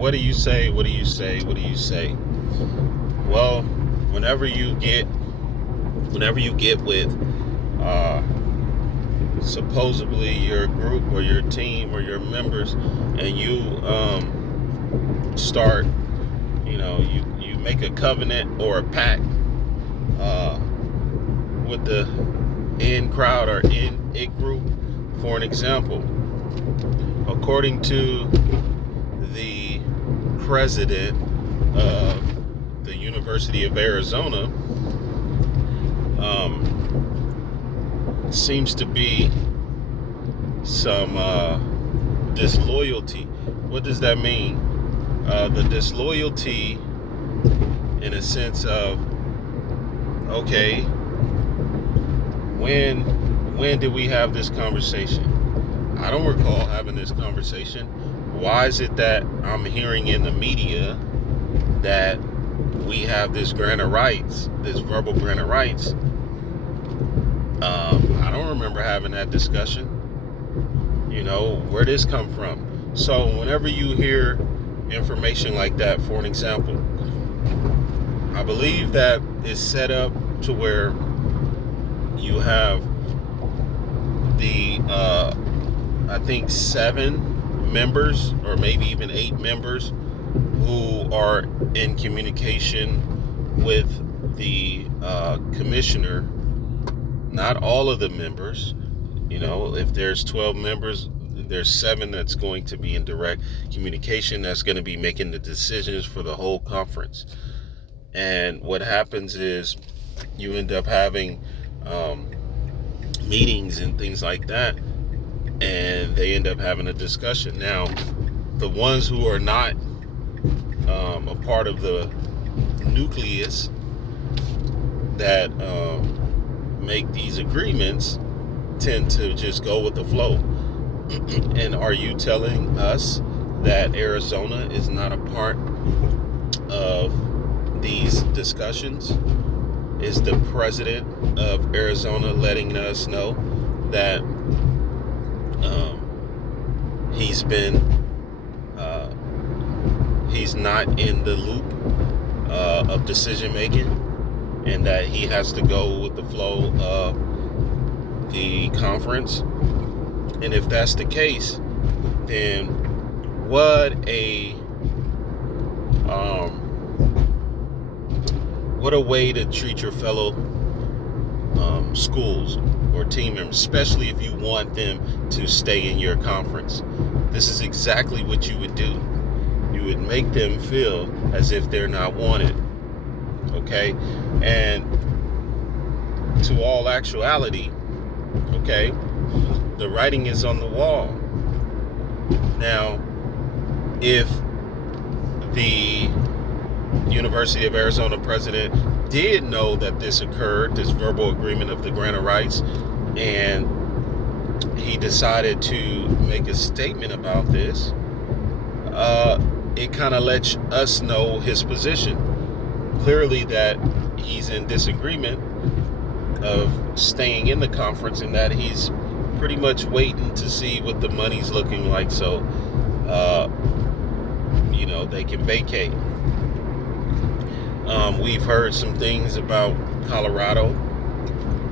what do you say? What do you say? What do you say? Well, whenever you get with supposedly your group or your team or your members, and you start, you make a covenant or a pact with the in crowd or in it group. For an example, according to the president of the University of Arizona, seems to be some disloyalty. What does that mean? The disloyalty in a sense of, okay, when did we have this conversation? I don't recall having this conversation. Why is it that I'm hearing in the media that we have this grant of rights, this verbal grant of rights? I don't remember having that discussion. Where this come from? So whenever you hear information like that, for an example, I believe that it's set up to where you have the I think 7 members or maybe even 8 members who are in communication with the commissioner. Not all of the members. If there's 12 members, there's 7 that's going to be in direct communication, that's going to be making the decisions for the whole conference. And what happens is you end up having meetings and things like that, and they end up having a discussion. Now, the ones who are not a part of the nucleus that make these agreements tend to just go with the flow. And are you telling us that Arizona is not a part of these discussions? Is the president of Arizona letting us know that he's not in the loop of decision making, and that he has to go with the flow of the conference? And if that's the case, then what a way to treat your fellow schools or team members, especially if you want them to stay in your conference. This is exactly what you would do. You would make them feel as if they're not wanted. Okay? And to all actuality, okay, the writing is on the wall. Now, if the University of Arizona president did know that this occurred, this verbal agreement of the grant of rights, and he decided to make a statement about this, it kind of lets us know his position. Clearly that he's in disagreement of staying in the conference, and that he's pretty much waiting to see what the money's looking like, so they can vacate. We've heard some things about Colorado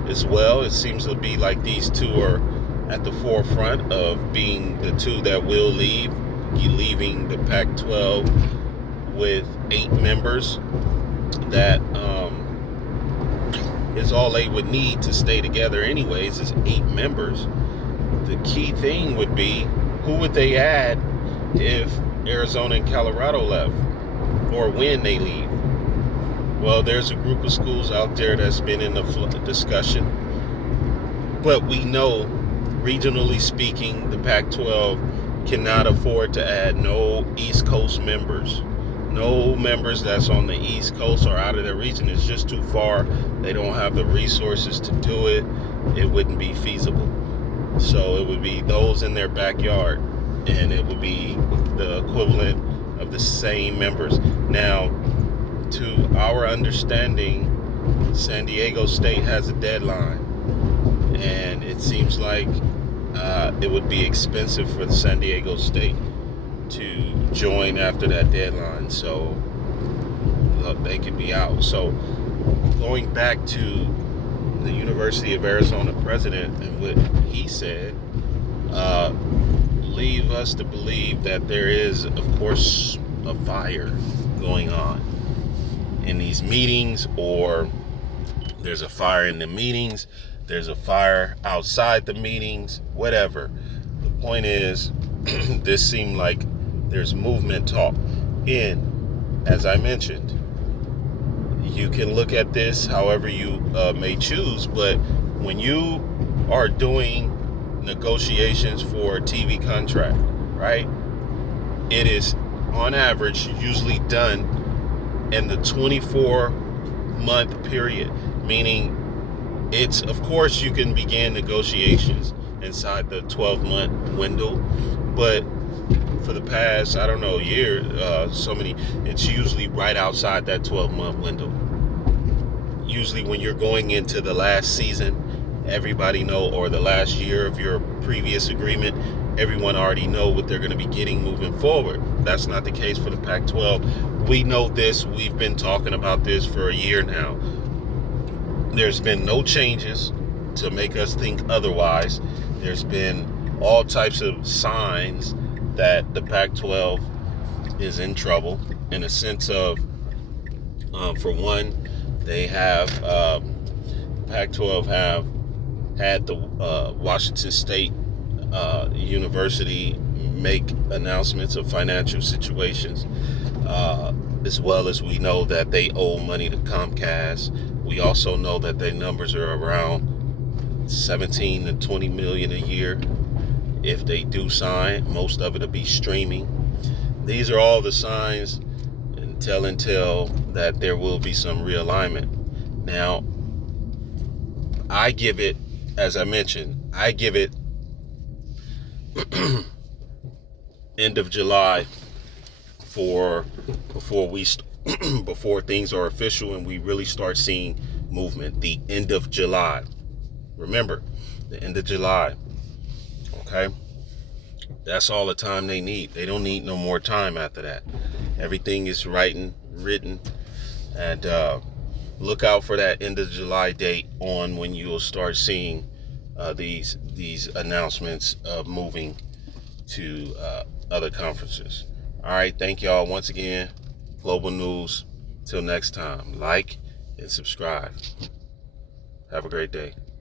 as well. It seems to be like these two are at the forefront of being the two that will leave, leaving the Pac-12 with 8 members. That is all they would need to stay together anyways, is 8 members. The key thing would be, who would they add if Arizona and Colorado left, or when they leave? Well, there's a group of schools out there that's been in the discussion, but we know, regionally speaking, the Pac-12 cannot afford to add no East Coast members. No members that's on the East Coast or out of their region. It's just too far. They don't have the resources to do it. It wouldn't be feasible. So it would be those in their backyard, and it would be the equivalent of the same members. Now, to our understanding, San Diego State has a deadline, and it seems like it would be expensive for San Diego State to join after that deadline, so they could be out. So going back to the University of Arizona president and what he said, leave us to believe that there is, of course, a fire going on in these meetings, or there's a fire in the meetings, there's a fire outside the meetings, whatever. The point is, this seemed like there's movement talk. And as I mentioned, you can look at this however you may choose, but when you are doing negotiations for a TV contract, right, it is on average usually done in the 24-month period, meaning it's, of course, you can begin negotiations inside the 12-month window, but for the past, I don't know, year, it's usually right outside that 12-month window. Usually when you're going into the last season, everybody know, or the last year of your previous agreement, everyone already know what they're going to be getting moving forward. That's not the case for the Pac-12. We know this. We've been talking about this for a year now. There's been no changes to make us think otherwise. There's been all types of signs that the Pac-12 is in trouble, in a sense of, for one, they have, Pac-12 have had the Washington State University make announcements of financial situations, as well as we know that they owe money to Comcast. We also know that their numbers are around 17 to 20 million a year. If they do sign, most of it will be streaming. These are all the signs and tell that there will be some realignment. Now, I give it, as I mentioned, end of July before things are official and we really start seeing movement. The end of July. Remember, the end of July. Okay? That's all the time they need. They don't need no more time after that. Everything is written, and look out for that end of July date on when you'll start seeing these announcements of moving to other conferences. All right, thank y'all once again. Global News. Till next time, like and subscribe. Have a great day.